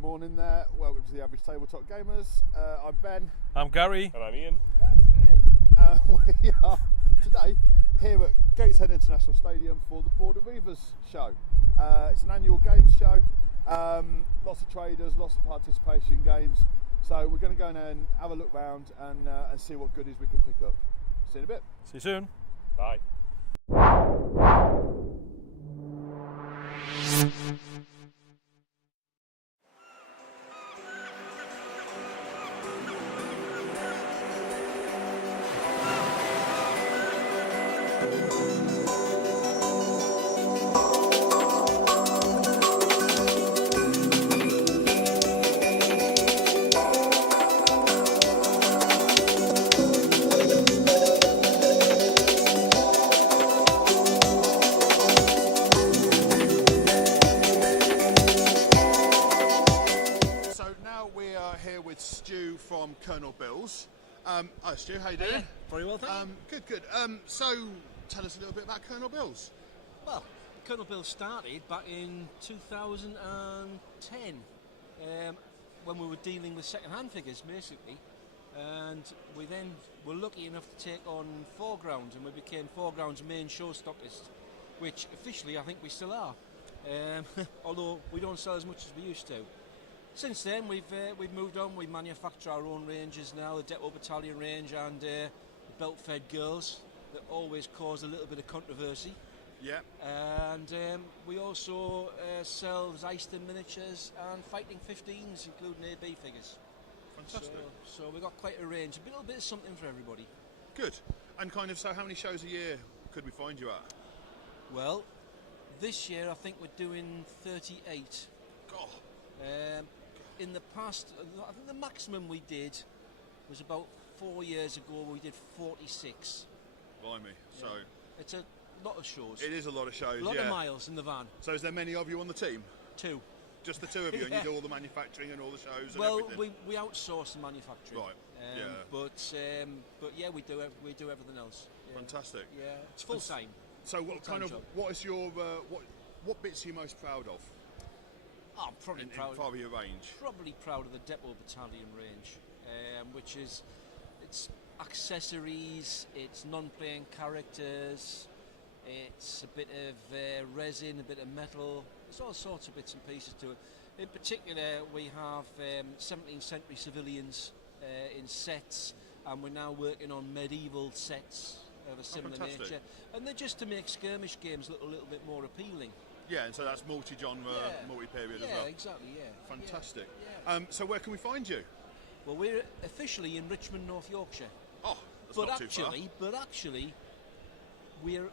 morning there. Welcome to the Average Tabletop Gamers. I'm Ben. I'm Gary. And I'm Ian. We are today here at Gateshead International Stadium for the Border Reivers Show. It's an annual games show. Lots of traders, lots of participation games. So we're going to go in and have a look round and see what goodies we can pick up. See you in a bit. See you soon. Bye. From Colonel Bill's. Hi Stu, how you doing? Yeah, very well, thank you. Good. So tell us a little bit about Colonel Bill's. Well, Colonel Bill started back in 2010 when we were dealing with second-hand figures, basically, and we then were lucky enough to take on Foregrounds, and we became Foregrounds' main show stockist, which officially I think we still are, although we don't sell as much as we used to. Since then, we've moved on. We manufacture our own ranges now, the Depot Battalion range and the belt-fed girls that always cause a little bit of controversy. Yeah. And we also sell Zeiston miniatures and fighting 15s, including AB figures. Fantastic. So we've got quite a range, a little bit of something for everybody. Good. And so how many shows a year could we find you at? Well, this year I think we're doing 38. God. In the past, I think the maximum we did was about 4 years ago. We did 46. Blimey. Yeah. So it's a lot of shows. it is a lot of shows. A lot of miles in the van. So is there many of you on the team? 2. Just the 2 of you, and Yeah. you do all the manufacturing and all the shows. Well, and everything? we outsource the manufacturing. Right. Yeah. But yeah, we do everything else. Yeah. Fantastic. Yeah, it's full time. So what Full-time kind of job. what is your what bits are you most proud of? Oh, I'm probably in proud. part of your range. Probably proud of the Depot Battalion range, which is it's accessories, it's non-playing characters, it's a bit of resin, a bit of metal. There's all sorts of bits and pieces to it. In particular, we have 17th century civilians in sets, and we're now working on medieval sets of a similar nature, and they're just to make skirmish games look a little bit more appealing. Yeah, and so that's multi-genre, multi-period as well. Yeah, exactly, yeah. Fantastic. Yeah. So where can we find you? Well, we're officially in Richmond, North Yorkshire. Oh, that's not too far. But actually, we're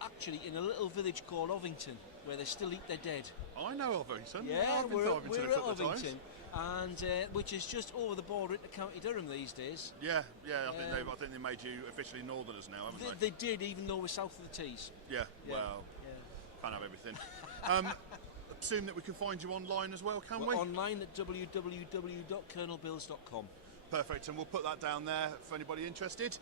actually in a little village called Ovington, where they still eat their dead. I know Ovington. Yeah, I've been we're to Ovington a at couple of times. Ovington, and which is just over the border into County Durham these days. Yeah. I think they made you officially Northerners now, haven't They did, even though we're south of the Tees. Yeah. Yeah. Well, Yeah. can't have everything. Assume that we can find you online as well, can We're we? online at www.colonelbills.com. Perfect, and we'll put that down there for anybody interested.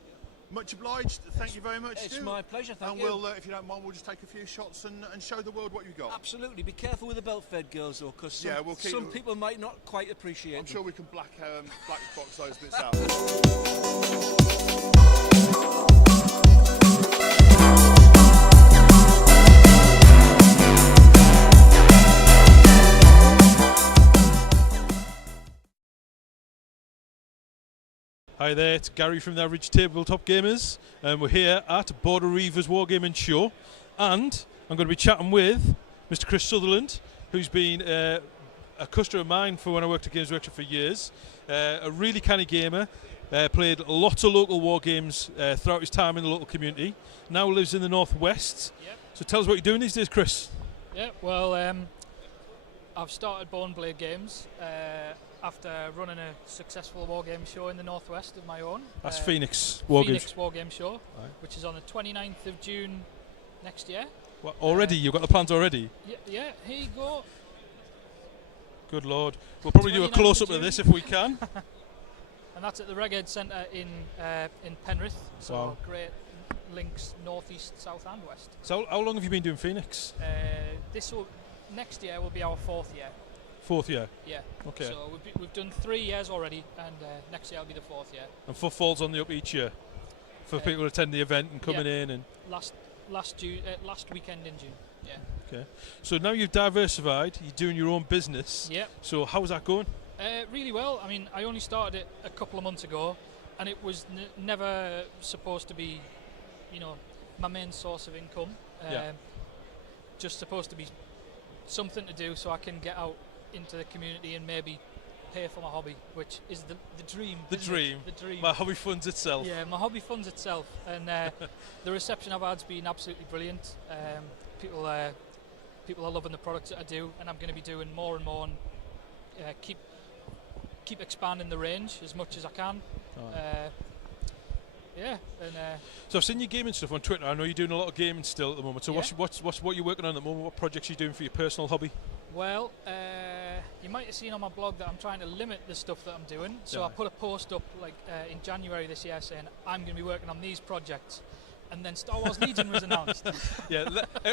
Much obliged. Thank you very much, It's Stu. my pleasure, thank you. And we'll, if you don't mind, we'll just take a few shots and show the world what you've got. Absolutely. Be careful with the belt-fed girls, though, because some people might not quite appreciate I'm them. sure we can black box those bits out. Hi there, it's Gary from the Average Tabletop Gamers, and we're here at Border Reivers Wargames Show, and I'm going to be chatting with Mr. Chris Sutherland, who's been a customer of mine for when I worked at Games Workshop for years. A really canny gamer, played lots of local war games throughout his time in the local community. Now lives in the northwest. Yep. So tell us what you're doing these days, Chris. Yeah, well, I've started Born Blade Games after running a successful war game show in the northwest of my own. That's Phoenix Wargames. Phoenix War Game Show, which is on the 29th of June next year. What, already? You've got the plans already? Yeah, here you go. Good Lord. We'll probably do a 29th close-up of of this June. if we can. And that's at the Reghead Centre in Penrith. So Wow. great links northeast, south and west. So how long have you been doing Phoenix? Next year will be our 4th year. 4th year. Yeah. Okay. So we've done 3 years already, and next year will be the 4th year. And footfall's on the up each year for people to attend the event and coming in and. Last weekend in June. Yeah. Okay. So now you've diversified, you're doing your own business. Yeah. So how's that going? Really well. I mean, I only started it a couple of months ago, and it was never supposed to be, my main source of income. Just supposed to be something to do so I can get out into the community and maybe pay for my hobby, which is the dream. The dream. My hobby funds itself. Yeah, my hobby funds itself, and the reception I've had's been absolutely brilliant. People are loving the products that I do, and I'm going to be doing more and more, and keep expanding the range as much as I can. So I've seen your gaming stuff on Twitter. I know you're doing a lot of gaming still at the moment. So what you're working on at the moment? What projects are you doing for your personal hobby? Well, you might have seen on my blog that I'm trying to limit the stuff that I'm doing. So I put a post up in January this year saying I'm going to be working on these projects, and then Star Wars Legion was announced. Yeah,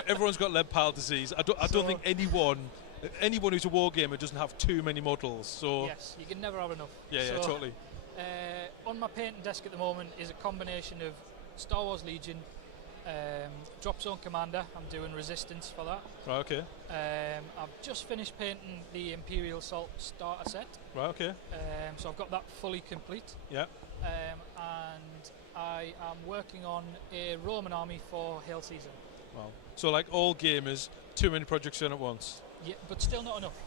everyone's got lead pile disease. I don't think anyone who's a wargamer doesn't have too many models. So yes, you can never have enough. Yeah, totally. On my painting desk at the moment is a combination of Star Wars Legion, Drop Zone Commander. I'm doing Resistance for that. Right, okay. I've just finished painting the Imperial Salt starter set. Right, okay. So I've got that fully complete. Yeah. And I am working on a Roman army for Hail Caesar. Wow. So like all gamers, too many projects on at once. Yeah, but still not enough.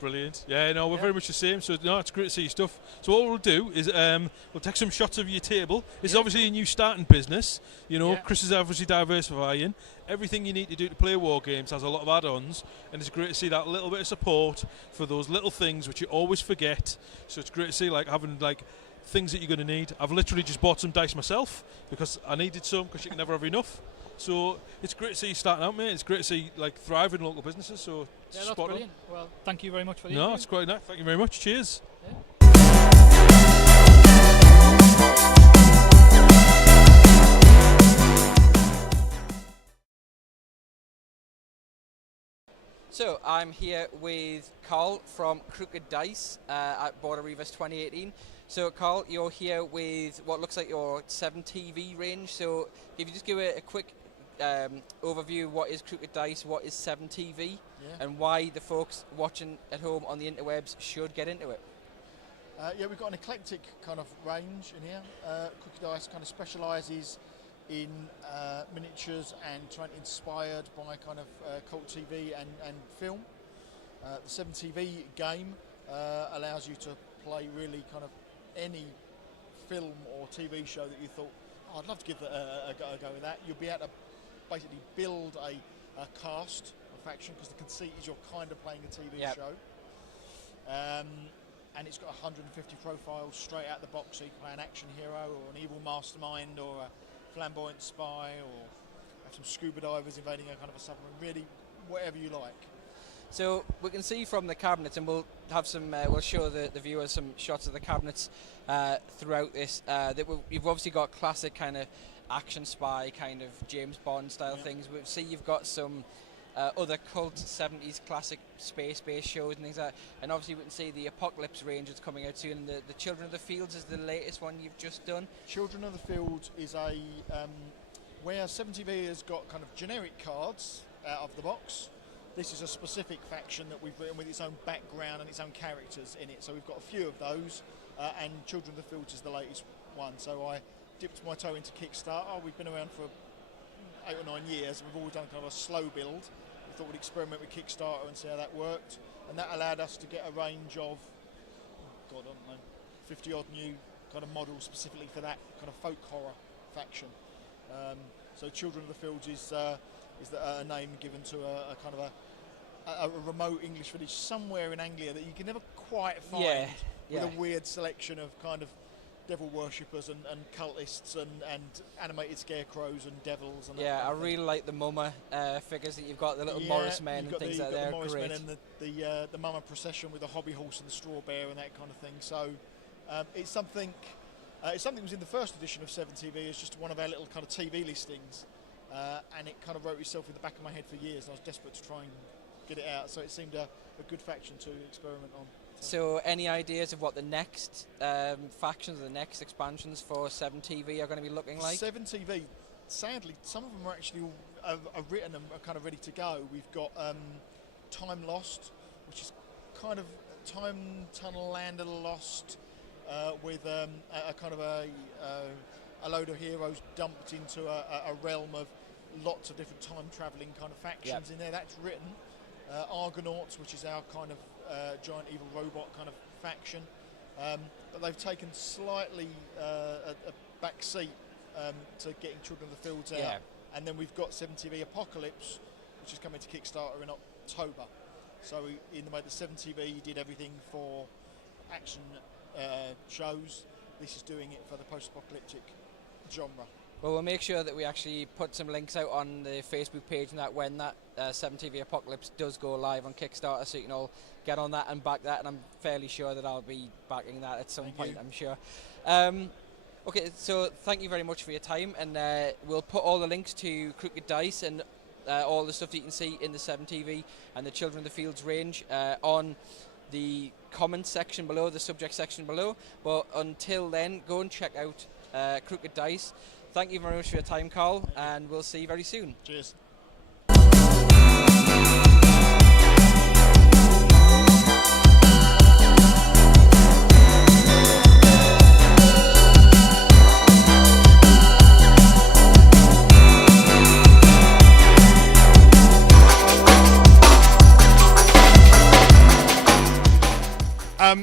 Brilliant. Yeah, no, we're very much the same. So no, it's great to see your stuff. So what we'll do is we'll take some shots of your table. It's obviously a new starting business. Chris is obviously diversifying. Everything you need to do to play war games has a lot of add-ons, and it's great to see that little bit of support for those little things which you always forget. So it's great to see having things that you're going to need. I've literally just bought some dice myself because I needed some, because you can never have enough. So it's great to see you starting out, mate. It's great to see thriving local businesses. So that's brilliant. Well, thank you very much for the interview. It's quite nice. Thank you very much. Cheers. So I'm here with Carl from Crooked Dice at Border Reivers 2018. So Carl, you're here with what looks like your 7TV range. So if you just give a quick overview, what is Crooked Dice, what is 7TV, and why the folks watching at home on the interwebs should get into it. We've got an eclectic kind of range in here. Crooked Dice kind of specialises in miniatures and inspired by kind of cult TV and film. The 7TV game allows you to play really kind of any film or TV show that you thought, I'd love to give a go with that. You'll be able to basically build a cast, a faction, because the conceit is you're kind of playing a TV show. And it's got 150 profiles straight out the box, so you can play an action hero or an evil mastermind or a flamboyant spy, or have some scuba divers invading a kind of a submarine, really whatever you like. So we can see from the cabinets, and we'll have some. We'll show the viewers some shots of the cabinets throughout this. You've obviously got classic kind of action spy, kind of James Bond style things. We see you've got some other cult 70s classic space-based shows and things like that. And obviously we can see the Apocalypse range that's coming out soon. And the Children of the Fields is the latest one you've just done. Children of the Fields is a where 7TV has got kind of generic cards out of the box. This is a specific faction that we've written with its own background and its own characters in it. So we've got a few of those, and Children of the Fields is the latest one. So I dipped my toe into Kickstarter. We've been around for 8 or 9 years. We've always done kind of a slow build. We thought we'd experiment with Kickstarter and see how that worked, and that allowed us to get a range of, I don't know, 50 odd new kind of models specifically for that kind of folk horror faction. So Children of the Fields is a name given to a kind of a remote English village somewhere in Anglia that you can never quite find, with a weird selection of kind of devil worshippers and cultists and animated scarecrows and devils. And I really like the Mumma figures that you've got, the little Morris men and things like that. The Morris great. men and the Mumma procession with the hobby horse and the straw bear and that kind of thing. So it's something that was in the first edition of 7TV as just one of our little kind of TV listings, and it kind of wrote itself in the back of my head for years. And I was desperate to try and get it out. So it seemed a good faction to experiment on. So any ideas of what the next factions, the next expansions for 7TV are going to be looking like? 7TV, sadly, some of them are actually are written and are kind of ready to go. We've got Time Lost, which is kind of Time Tunnel Land of the Lost, with a kind of a load of heroes dumped into a realm of lots of different time travelling kind of factions in there. That's written. Argonauts, which is our kind of giant evil robot kind of faction, but they've taken slightly a back seat to getting Children of the Fields out. And then we've got 7TV Apocalypse, which is coming to Kickstarter in October. So in the way that 7TV did everything for action shows, this is doing it for the post-apocalyptic genre. Well, we'll make sure that we actually put some links out on the Facebook page and that when that 7TV Apocalypse does go live on Kickstarter, so you can all get on that and back that, and I'm fairly sure that I'll be backing that at some point, I'm sure. Okay, so thank you very much for your time, and we'll put all the links to Crooked Dice and all the stuff that you can see in the 7TV and the Children of the Fields range on the comments section below, the subject section below. But until then, go and check out Crooked Dice. Thank you very much for your time, Carl, and we'll see you very soon. Cheers.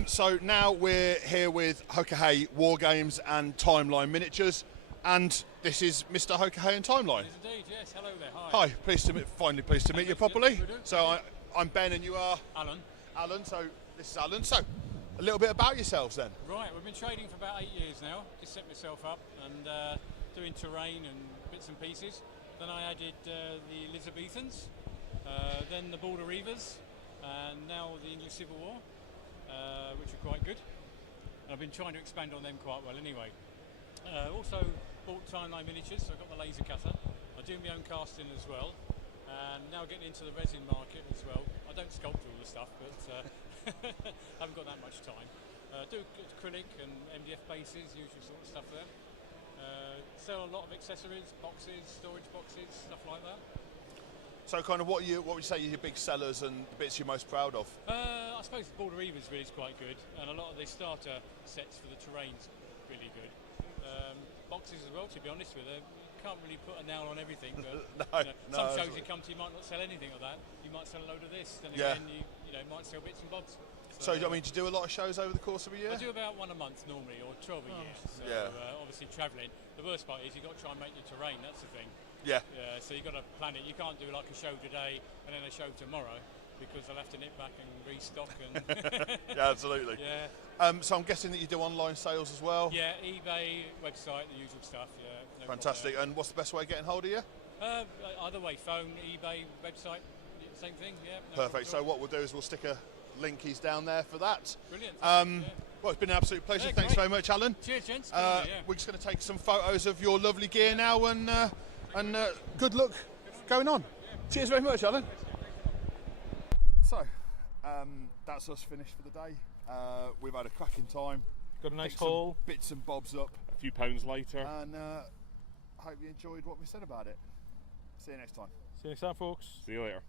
So now we're here with Hokahay Wargames and Timeline Miniatures, and this is Mr. Hokahay and Timeline. It is indeed, yes. Hello there. Hi. Hi, finally pleased to meet you properly. So I'm Ben and you are? Alan. Alan, so this is Alan. So a little bit about yourselves then. Right, we've been trading for about 8 years now. Just set myself up and doing terrain and bits and pieces. Then I added the Elizabethans, then the Border Reivers, and now the English Civil War. Which are quite good. And I've been trying to expand on them quite well anyway. Also bought Timeline Miniatures, so I've got the laser cutter. I do my own casting as well, and now getting into the resin market as well. I don't sculpt all the stuff, but haven't got that much time. Do acrylic and MDF bases, usual sort of stuff there. Sell a lot of accessories, boxes, storage boxes, stuff like that. So kind of what would you say are your big sellers and the bits you're most proud of? I suppose Border Reivers really is quite good, and a lot of the starter sets for the terrain's really good. Boxes as well, to be honest with you. You can't really put a nail on everything, but some shows you come to, you might not sell anything of that. You might sell a load of this, then again you might sell bits and bobs. So I mean, do you do a lot of shows over the course of a year? I do about one a month normally, or 12 a year. So obviously travelling. The worst part is you've got to try and make your terrain, that's the thing. Yeah. So you've got to plan it. You can't do like a show today and then a show tomorrow, because they'll have to nip back and restock. And yeah, absolutely. Yeah. So I'm guessing that you do online sales as well? Yeah, eBay, website, the usual stuff. Yeah. No Fantastic. And what's the best way of getting hold of you? Either way, phone, eBay, website, same thing. Yeah. No Perfect. So what we'll do is we'll stick a linkies down there for that. Brilliant. Well, it's been an absolute pleasure. Thanks very much, Alan. Cheers, gents. We're just going to take some photos of your lovely gear now, and good luck going on. Cheers very much, Alan. So, that's us finished for the day. We've had a cracking time. Got a nice haul. Bits and bobs up. A few pounds later. And hope you enjoyed what we said about it. See you next time. See you next time, folks. See you later.